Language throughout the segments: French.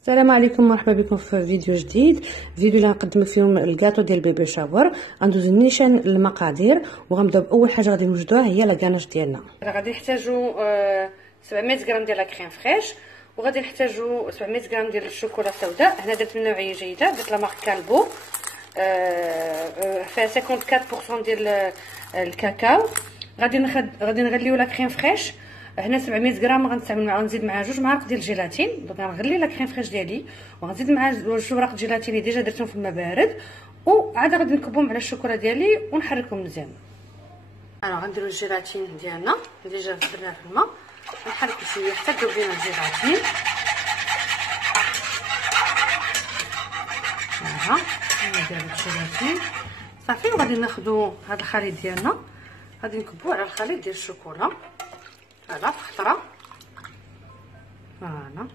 السلام عليكم، مرحبا بكم في فيديو جديد. فيديو اللي غنقدم فيهم الكاطو ديال بيبي شاور. غندوز نيشان المقادير وغنبداو باول حاجه غادي نوجدوها هي لاكاناج ديالنا. غادي نحتاجو 700 غرام ديال لا كريم فريش، وغادي نحتاجو 700 غرام ديال الشوكولا السوداء. هنا درت من نوعيه جيده، درت لا مارك كالبو، فيها 54% ديال الكاكاو. غادي نغليو لا كريم فريش. هنا 700 غرام غنزيد معها 2 معالق ديال الجيلاتين. دونك غنغلي لا كريم فريش ديالي وغنزيد معها 2 وراق الجيلاتين اللي ديجا درتهم في الماء بارد، وعاد غادي نكبهم على الشوكولا ديالي ونحركهم مزيان. انا غنديروا الجيلاتين ديالنا ديجا درناه في الماء، نحركو شويه حتى تذوب لينا الجيلاتين. نديرو الجيلاتين صافي، وغادي ناخذوا هذا الخليط ديالنا غادي نكبوه على الخليط ديال الشوكولا. هذا في خطره، فوالا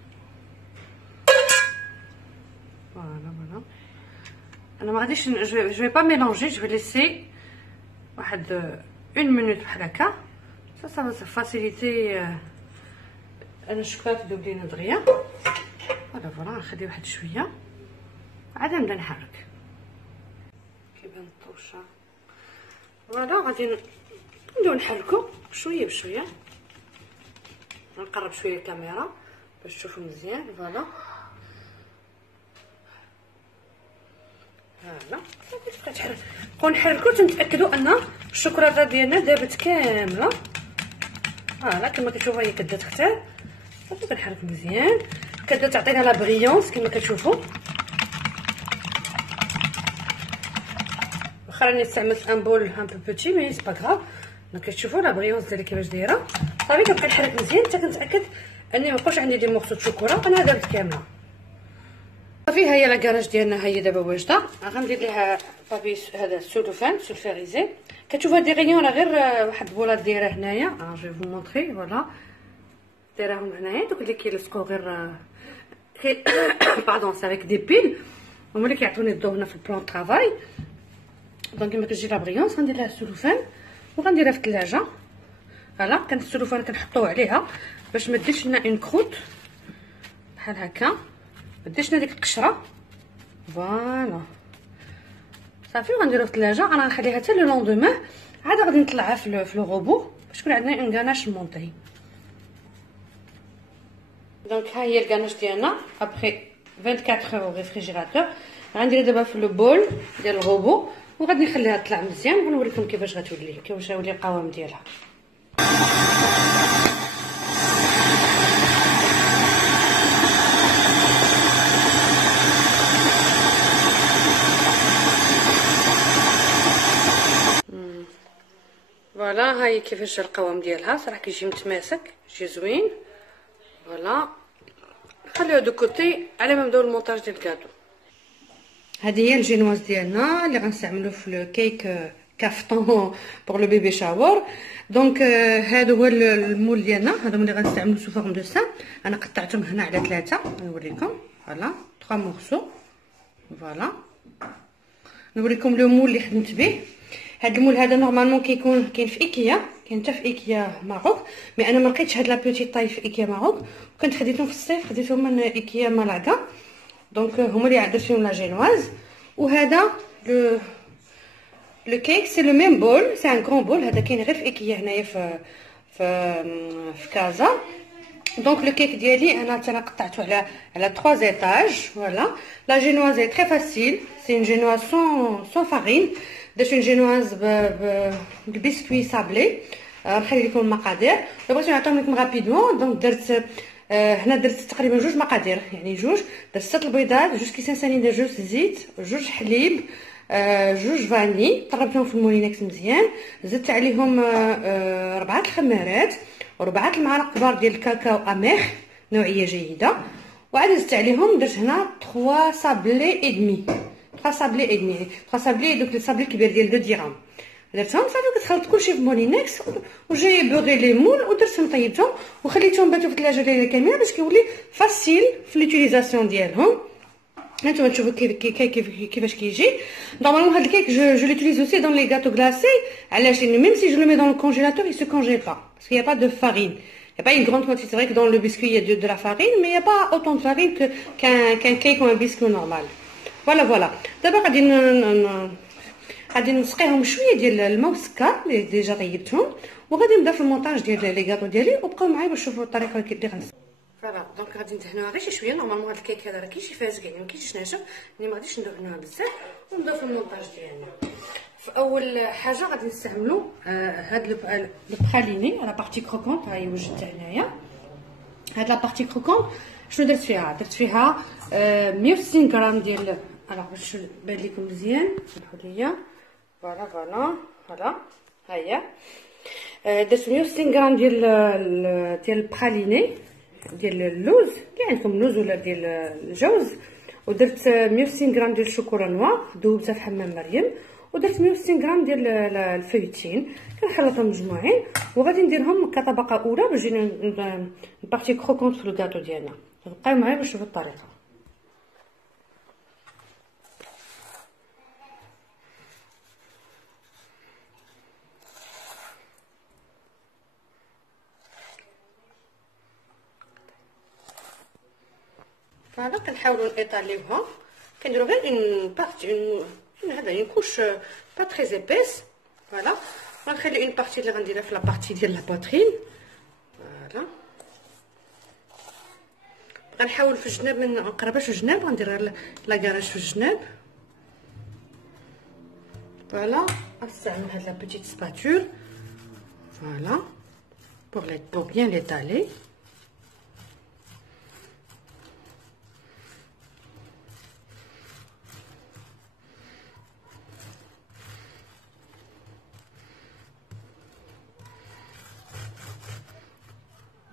انا ما غاديش جو با ميلونجي، جو ليسي واحد 1 مينوت بحال هكا. سا فاسيليتي انا الشوكولا تذوب لينا دغيا. فوالا نخلي واحد شويه عاد نبدا نحرك كيبان الطوشه. فوالا غادي نبداو نحركو شويه بشويه. نقرب شويه الكاميرا باش تشوفوا مزيان. فوالا صافي بقاو نحركو تنتاكدوا ان الشوكولاته ديالنا دابت كامله. فوالا كما كتشوفوا هي كتبدا تختار. صافي كنحرك مزيان، كتبدا تعطينا لا بريونس كما كتشوفوا. واخا راني استعملت ان بول ان بو بوتي مي سي با غراف. كتشوفوا لا بريونس ديالي كيفاش دايره. صافي كنبقى نحرك مزيان حتى كنتاكد اني مابقاوش عندي دي مورسو شوكولا وانا دابت كامله. صافي ها هي لاكاناج ديالنا، ها هي دابا واجده. غندير ليها بابيس هذا السولوفان سولفيريزي. كتشوفوا هاد لي غيون راه غير واحد البولات دايره هنايا. جو فو مونطري. فوالا دايرهم هنايا دوك اللي كيلصقوا غير باردون سافيك دي بيل، هما اللي كيعطوني الضوء هنا في البلان طرافاي. دونك كيما كتجي لا بريونس غندير لها السولوفان وغنديرها في الثلاجه. فوالا كان السلوفان كنحطوه عليها باش ما ديرش لنا اون كروت بحال هكا، ما ديرش لنا ديك القشره. فوالا صافي وغنديروه في الثلاجه. انا غنخليها حتى لو لوندومان عاد غادي نطلعها في لو روبو باش تكون عندنا اون غاناش مونطي. دونك ها هي الغاناش ديالنا ابري 24 اور ريفريجيراتور. غنديرها دابا في لو بول ديال الروبو وغادي نخليها تطلع مزيان ونوريكم كيفاش غتولي، كيفاش غيولي القوام ديالها. فوالا ها هي كيفاش القوام ديالها. صراحه كيجي متماسك، يجي زوين. فوالا نخليوها دو كوتي على ما نبداو المونتاج ديال الكادو. هذه هي الجينواز ديالنا اللي غنستعملو في لو كيك كافتون بور لو بيبي شاور. دونك هادو هو المول ديالنا، هادو اللي غنستعملو سو فورم دو سان. انا قطعتهم هنا على 3 نوريكم. فوالا 3 مورسو. فوالا نوريكم لو مول اللي خدمت به. هاد المول هذا نورمالمون كيكون كاين في ايكيا، كاين حتى في ايكيا ماروك، مي انا ما لقيتش هاد لا بوتيت طاي في ايكيا ماروك، وكنت خديتهم في الصيف، خديتهم من ايكيا مالاكا. دونك هما اللي درت فيهم لا جينواز. وهذا لو كيك سي لو ميم بول، سي ان كرون بول. هذا كاين غير في ايكيا هنايا في كازا. دونك لو كيك ديالي انا قطعته على 3 ايطاج. فوالا لا جينواز اي تري فاسيل، سي اون جينواز سون فارين. درت اون جينواز بالبسكوي صابلي. نخلي لكم المقادير، بغيت نعطيهم لكم غابيدمون. دونك درت هنا درت تقريبا 2 مقادير، يعني درت 6 البيضات، 2 كيسان سالين ديال جوز زيت، 2 حليب، 2 فاني. طربتهم في المولينكس مزيان. زدت عليهم 4 الخمارات و4 المعالق كبار ديال الكاكاو امير نوعيه جيده. وعاد زدت عليهم درت هنا 3 صابلي اي دمي، 3 صابلي اي دمي، 3 صابلي دوك الصابلي الكبير ديال 2 درهم درتهم. صافي كتخلط كلشي في مولينكس وجاي بوغي لي مول ودرتهم طيبتهم وخليتهم باتوا في الثلاجه ليله كامله باش كيولي فاسيل في لوتيليزاسيون ديالهم. هانتوما تشوفوا كيفاش كيجي. نورمالمون هاد الكيك جو لوتيليز اوسي دون لي غاتو غلاسي. علاش؟ لان ميم سي جو لو مي دون الكونجيلاتور il se congèle pas parce qu'il y a pas de farine. Il n'y a pas une grande quantité. C'est vrai que dans le biscuit, il y a de la farine, mais il n'y a pas autant de farine qu'un cake ou un biscuit normal. Voilà, voilà. D'abord, غادي نسقيهم شويه ديال الماء والسكر اللي ديجا طيبتهم وغادي نبدا في المونتاج ديال لي كاطو ديالي وبقاو معايا باش تشوفوا الطريقه اللي غنسقي. فوالا دونك غادي ندهنوها غير شي شويه. نورمالمون هاد الكيك هذا راه كيجي فازك يعني ما كيجيش ناشف، يعني ما غاديش ندهنوها بزاف ونبداو في المونتاج ديالنا. في اول حاجه غادي نستعملوا هاد البراليني لا بارتي كروكونط. ها هي وجدتها هنايا. هاد لا بارتي كروكونط شنو درت فيها؟ درت فيها 160 غرام ديال باش يبان لكم مزيان سمحوا لي. فوالا فوالا فوالا ها هي. درت 160 غرام ديال البراليني ديال اللوز اللي عندكم لوز ولا ديال الجوز، ودرت 160 غرام ديال الشوكولا نوار ذوبتها في حمام مريم، ودرت 160 غرام ديال الفيوتين كنخلطهم مجموعين وغادي نديرهم كطبقه اولى باش نجي نبارتي كروكونط في الكاطو ديالنا. بقاو معايا باش تشوفوا الطريقه. فوالا كنحاولوا نيطاليوها، كنديروا غير اون بارتي هذا اون كوش با تري ايبيس. فوالا غنخلي اون بارتي اللي غنديرها في لا بارتي ديال لا بوترين. فوالا غنحاول في الجناب ما نقربش الجناب، غندير غير لا كراج في الجناب. فوالا غنستعمل هاد لا بيتيت سباتول فوالا pour bien l'étaler.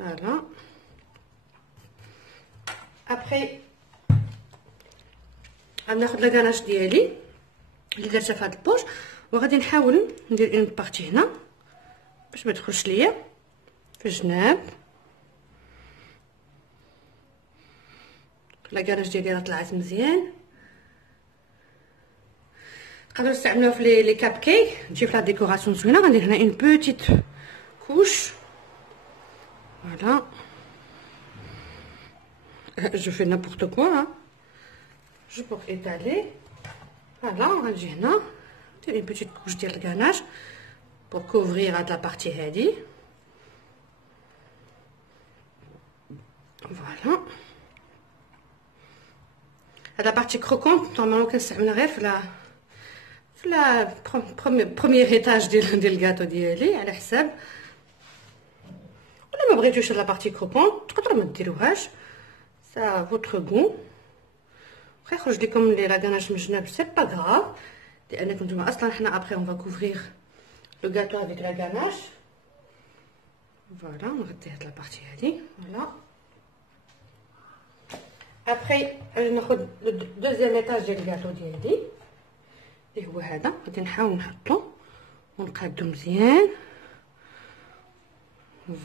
Voilà. Après غناخد لا كاناش ديالي اللي درتها في هاد البوش وغادي نحاول ندير اون بارتي هنا باش ما تدخلش ليا في الجناب. لا كاناش ديالي راه طلعت مزيان. نقدروا نستعملوها في لي كاب كيك تجي في لا ديكوراسيون زوينه. غندير هنا اون بوتيت كوش. Voilà. Je fais n'importe quoi hein. Je peux étaler. Voilà, on va dire là. Une petite couche de ganache pour couvrir la partie هذه. Voilà. La partie croquante, normalement كنستعملها غير في لا premier étage ديال الكاطو ديالي على حساب. ما بغيتوش لا بارتي كروكون تقدروا ما ديروهاش، سا فوتر غو. بغا يخرج لكم لي لا غاناش من الجناب سي با غراف، لانكم نتوما اصلا حنا ابري اون فا كوفرير لو غاتو افيك لا غاناش. فوالا نغطي هاد لا بارتي هادي. فوالا ابري ناخذ لو دوزيام ايطاج ديال الكاطو ديالي اللي هو هذا. غادي نحاول نحطو ونقادو مزيان.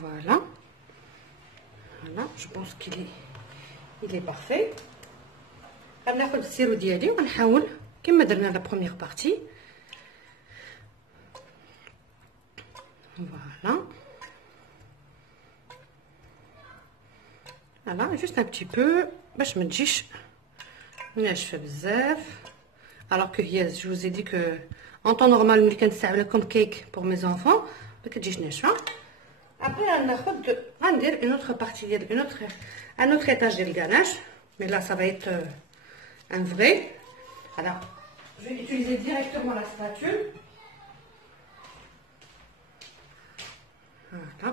Voilà. Voilà, je pense il est parfait. غناخد السيرو ديالي ونحاول كما درنا لا بروميير بارتي. فوالا فوالا جوست ان بتي بو باش ما تجيش ناشفه بزاف. alors que هي je vous ai dit que en temps normal ملي كنستعملها كوم كيك pour mes enfants ما كتجيش ناشفه. Après, on va dire une autre partie, un autre étage de ganache. Mais là, ça va être un vrai. Alors, je vais utiliser directement la spatule. Voilà.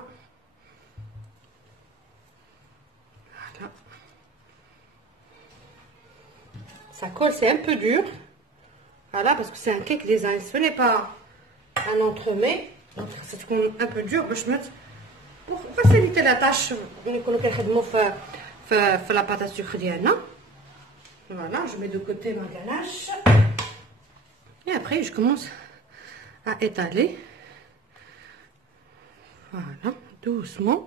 Voilà. Ça colle, c'est un peu dur. Voilà, parce que c'est un cake design. Ce n'est pas un entremets. Donc, c'est un peu dur. Je vais mettre pour faciliter la tâche نكونوا كنخدموا في la pâte à sucre ديالنا. Voilà, je mets de côté ma ganache et après je commence à étaler. Voilà, doucement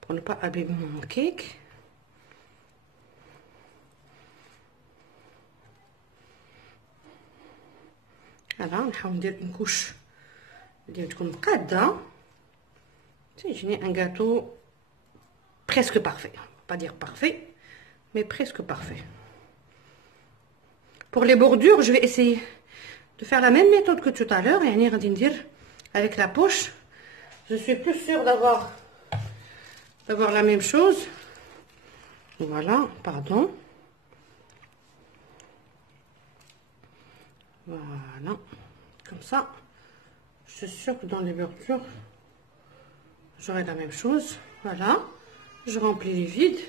pour ne pas abîmer mon cake. Voilà, نحاول ندير une couche اللي تكون قاده تيجيني ان غاتو presque parfait. Pas dire parfait, mais presque parfait. Pour les bordures, je vais essayer de faire la même méthode que tout à l'heure. Avec la poche, je suis plus sûre d'avoir la même chose. Voilà, pardon. Voilà, comme ça, je suis sûre que dans les bordures, j'aurai la même chose. Voilà, je remplis les vides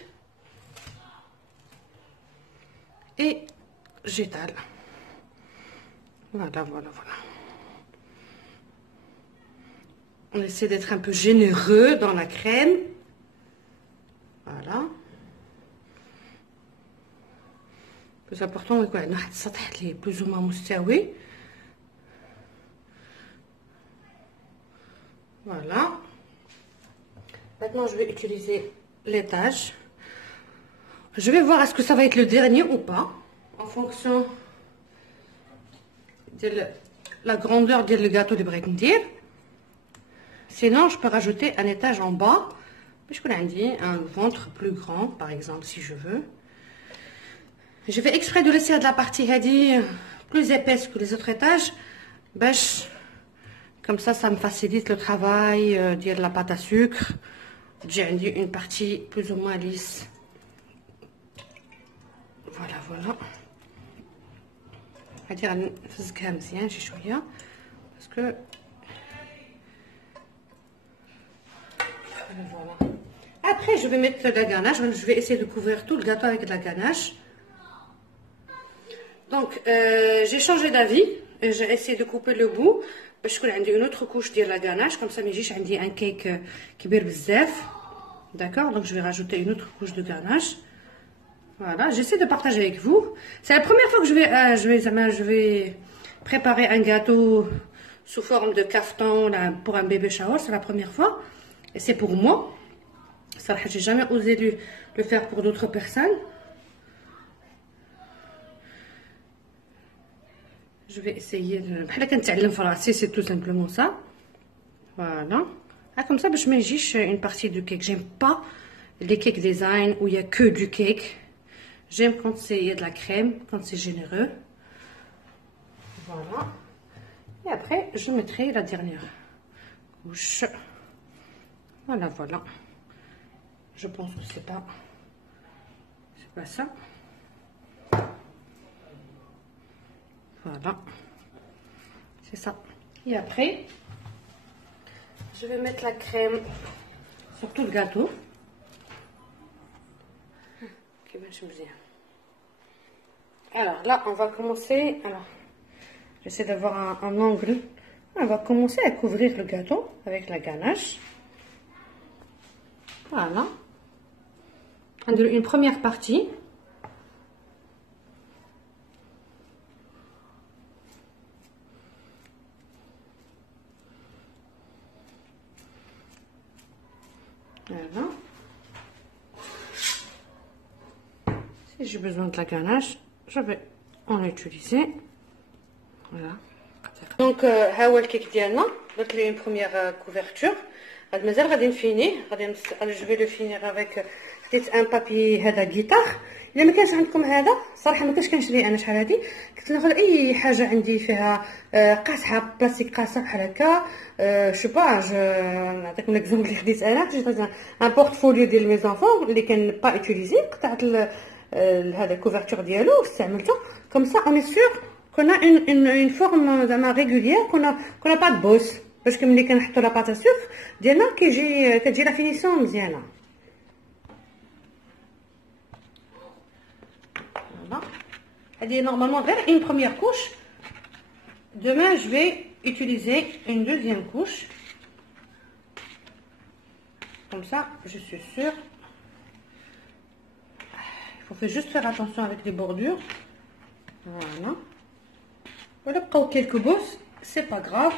et j'étale. Voilà, voilà, voilà. On essaie d'être un peu généreux dans la crème. Voilà. Le plus important, c'est quoi? C'est plus ou moins مستوي. Voilà. Maintenant, je vais utiliser l'étage. Je vais voir est-ce que ça va être le dernier ou pas, en fonction de la grandeur du gâteau de Breckendir. Sinon, je peux rajouter un étage en bas. Je connais un ventre plus grand, par exemple, si je veux. Je vais exprès de laisser de la partie plus épaisse que les autres étages. Comme ça me facilite le travail de la pâte à sucre. J'ai une partie plus ou moins lisse. Voilà, voilà. On va dire parce que voilà. Après, je vais mettre de la ganache. Je vais essayer de couvrir tout le gâteau avec de la ganache. Donc, j'ai changé d'avis. J'ai essayé de couper le bout. Je vais une autre couche de la ganache. Comme ça, j'ai un cake qui est bzaf. D'accord? Donc, je vais rajouter une autre couche de ganache. Voilà. J'essaie de partager avec vous. C'est la première fois que je vais préparer un gâteau sous forme de caftan là, pour un bébé shower. C'est la première fois. Et c'est pour moi. Ça, j'ai jamais osé le faire pour d'autres personnes. Je vais essayer de... C'est tout simplement ça. Voilà. Ah, comme ça, je mets juste une partie du cake. J'aime pas les cake design où il y a que du cake. J'aime quand il y a de la crème, quand c'est généreux. Voilà. Et après, je mettrai la dernière couche. Voilà, voilà. Je pense que c'est pas ça. Voilà. C'est ça. Et après, je vais mettre la crème sur tout le gâteau. Alors là, on va commencer. Alors, j'essaie d'avoir un angle. On va commencer à couvrir le gâteau avec la ganache. Voilà. Une première partie. Voilà. Si j'ai besoin de la ganache, je vais en utiliser. Voilà. Donc, le cake ديالنا درت ليه une première couverture. مازال غادي نفينيه. je vais le finir avec خديت ان بابي هذا جيتار. الا ما كانش عندكم هذا صراحه ما كنتش كنشري انا شحال هادي. كنت ناخذ اي حاجه عندي فيها قاصحه بلاستيك قاصح بحال هكا. شو با نعطيكم ليكزومبل اللي خديت انا. خديت ان بورتفوليو ديال مي زونفون اللي كان با اوتيليزي. قطعت هذا الكوفرتور ديالو واستعملته. كوم سا اوني سور كنا اون فورم زعما ريغوليير. كنا با د بوس باش ملي كنحطوا لا باط ا سوكر ديالنا كتجي لا فينيسيون مزيانه. C'est normalement vers une première couche. Demain, je vais utiliser une deuxième couche. Comme ça, je suis sûre. Il faut juste faire attention avec les bordures. Voilà. Voilà, pour quelques bosses, c'est pas grave.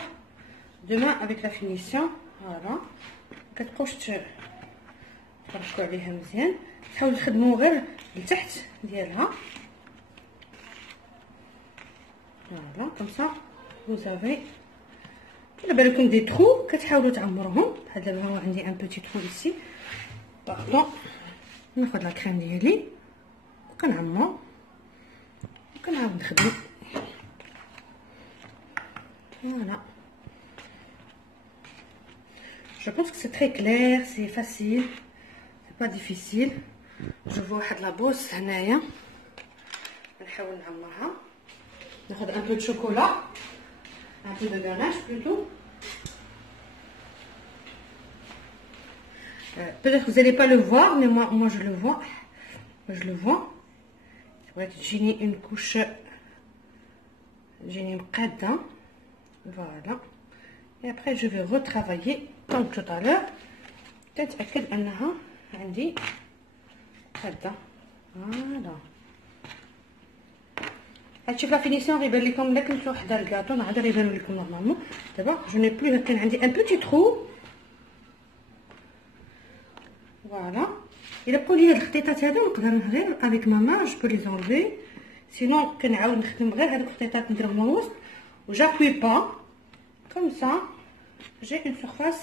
Demain, avec la finition, voilà. كتبقاوش تفرشوا عليها مزيان. تحاولوا تخدموا غير لتحت ديالها. Voilà, comme ça, vous avez. Il y a des trous que tu as un petit trou ici. باردون. ناخذ لا كريم ديالي وكنعمر وكنعاود نخدم. فوالا. Je pense que c'est très clair, c'est facile, c'est pas difficile. Je vois واحد لابوس هنايا نحاول نعمرها. ناخذ un peu de chocolat, un peu de ganache plutôt. Peut-être que vous n'allez pas le voir, mais moi je le vois. Je le vois. تجيني une couche, تجيني مقادة. Voilà. Et après je vais retravailler comme tout à l'heure. تتأكد أنها عندي قادة. Voilà. هادشي في لا فينيسيون غيبان لكم الا كنتو حدا الكاطو ما عاد غيبانو لكم نورمالمون. دابا جو ني بلو كان عندي ان بوتي ترو. فوالا. الا بقاو لي هاد الخطيطات هادو نقدر غير افيك ما مان جو بو لي زونلفي. سينون كنعاود نخدم غير هادوك الخطيطات نديرهم الوسط و جابوي با كوم سا. J'ai une surface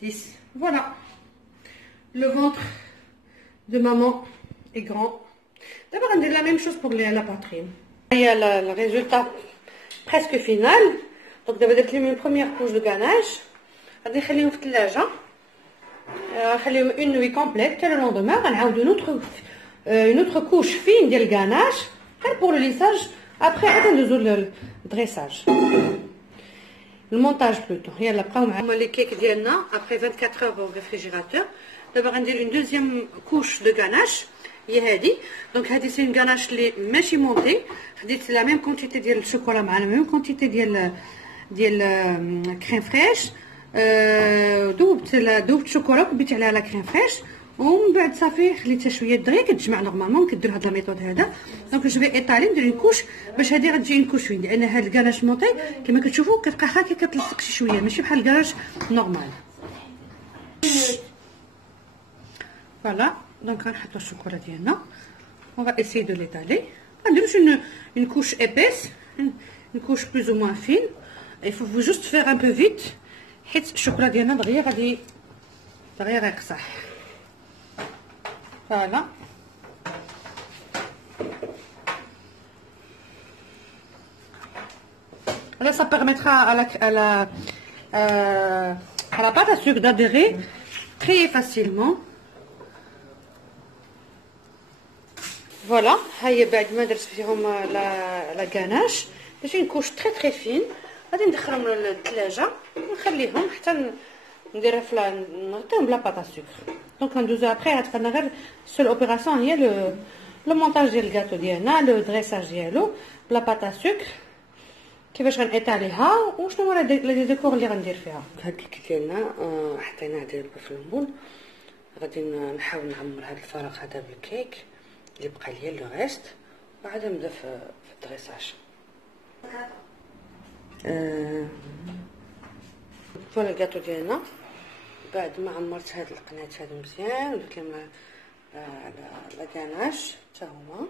10. Voilà. Le ventre de maman est grand. D'abord, on dit la même chose pour la poitrine. Il y a le résultat presque final. Donc, d'abord, on une première couche de ganache. On va les mettre une nuit complète. Le lendemain, on a une autre couche fine de ganache pour le lissage. Après, on a le dressage. Le montage plutôt. يلا بقاو معنا لي كيك ديالنا après 24 heures au réfrigérateur. دابا غندير une deuxième couche de ganache هي هذه. دونك هذه سي une ganache اللي ماشي مونتي. خديت لا ميم كونتيتي ديال الشوكولا مع لا ميم كونتيتي ديال كريم فريش. دوبت الشوكولا وكبيت عليها لا كريم فريش ومن بعد صافي خليتها شويه دغيا كتجمع نورمالمون كدير هاد لا ميثود هذا. دونك جو في ايطالي ندير اون كوش باش هادي غتجي اون كوش وين لان هاد الكراش مونطي كما كتشوفوا كتبقى هكا كتلصق شي شويه ماشي بحال الكراش نورمال. فوالا. دونك غنحطو الشوكولا ديالنا on va essayer de l'étaler. غنديرو une couche épaisse, une couche plus ou moins fine. Il faut juste faire un peu vite حيت الشوكولا ديالنا دغيا غادي غيقصح. Voilà. Là, ça permettra à la pâte à sucre d'adhérer très facilement. Voilà. هاي بعد ما درت فيهم لا غاناش درت une couche très très fine. غادي ندخلهم للثلاجة ونخليهم حتى نديرها نغطيهم بلا بâte à sucre. Donc en 2 heures après غتبقى غير seule opération هي le montage ديال الكاطو ديالنا لو دريساج ديالو بلا بâte à sucre كيفاش غنيطاليها وشنو هما لي ديكور اللي غندير فيها. هاد الكيك ديالنا حطيناه دابا في المول. غادي نحاول نعمر هاد الفراغ هذا بالكيك اللي بقى ليا لو ريست وعاد نبدا في الدريساج. فوالا الكاطو ديالنا بعد ما عمرت هاد القنات هادو مزيان ودرت لهم لا كاناش حتى هما.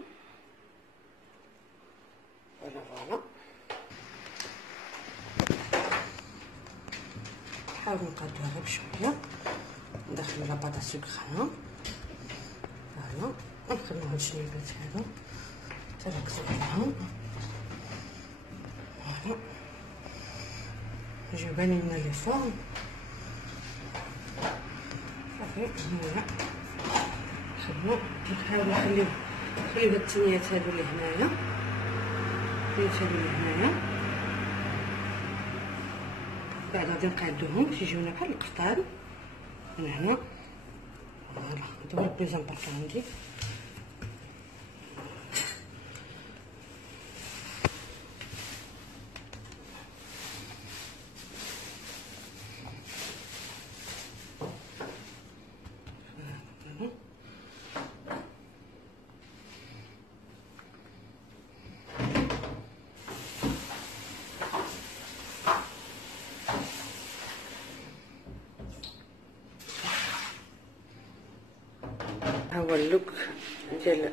فوالا نحاول نقادوها غير بشويه ندخلو لا باطا سكر هنا. فوالا نخدمو هاد الشنيبات هادو حتى نقصو عليهم. فوالا يجيو باينين لنا لي فورم. صافي هنا نخدمو نحاول نخليو هاد التنيات هادو اللي هنايا بعد غادي نقادوهم باش يجيونا بحال القفطان من هنا. فوالا هادو هو البلوز امبورطون عندي. هو اللوك ديال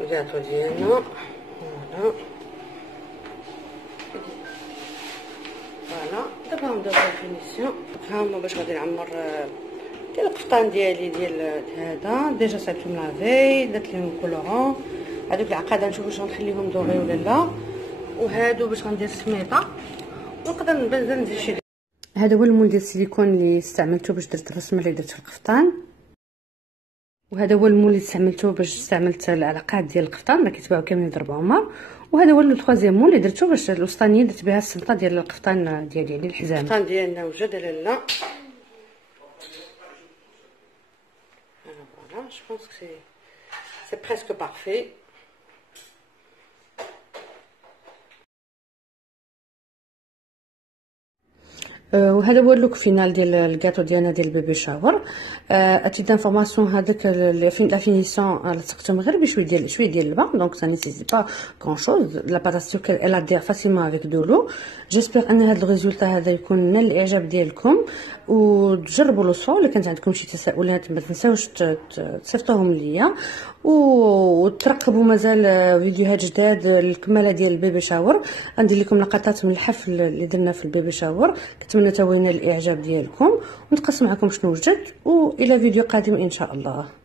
الكاطو ديالنا. فوالا دابا نبداو بالفينيسيون. ها هما باش غادي نعمر ديال القفطان ديالي ديال هذا ديجا صايبتهم لافي، درت لهم كولورون. هذوك العقاده نشوف واش غنخليهم دوغي ولا لا، وهادو باش غندير سميطه، ونقدر نبدا ندير شي. هذا هو المول ديال السيليكون اللي استعملته باش درت الرسمه اللي درت في القفطان، وهذا هو المول اللي استعملته باش استعملت العلاقات ديال القفطان، راه كيتباعوا كاملين ضرب عمر. وهذا هو الثالث مول اللي درته باش الوسطانيه درت بها السلطه ديال القفطان ديالي، يعني الحزام. القفطان ديالنا وجد لالا. فوالا جو بونس كو سي بريسك بارفي. وهذا هو اللوك فينال ديال الكاطو ديالنا ديال البيبي شاور. اتيت انفورماسيون هذاك لا فينيسيون لصقتهم غير بشويه ديال الماء، دونك ça nécessite pas grand chose. la pâte à sucre elle adhère facilement avec de l'eau. j'espère ان هذا الريزولتا هذا يكون من الاعجاب ديالكم، وتجربوا الوصفه. ولا كانت عندكم شي تساؤلات ما تنساوش تصيفطوهم ليا، وترقبوا مازال فيديوهات جداد الكماله ديال البيبي شاور. غندير لكم لقطات من الحفل اللي درنا في البيبي شاور، كنتمنى تاوينا الاعجاب ديالكم، ونتقاسم معكم شنو وجدت، والى فيديو قادم ان شاء الله.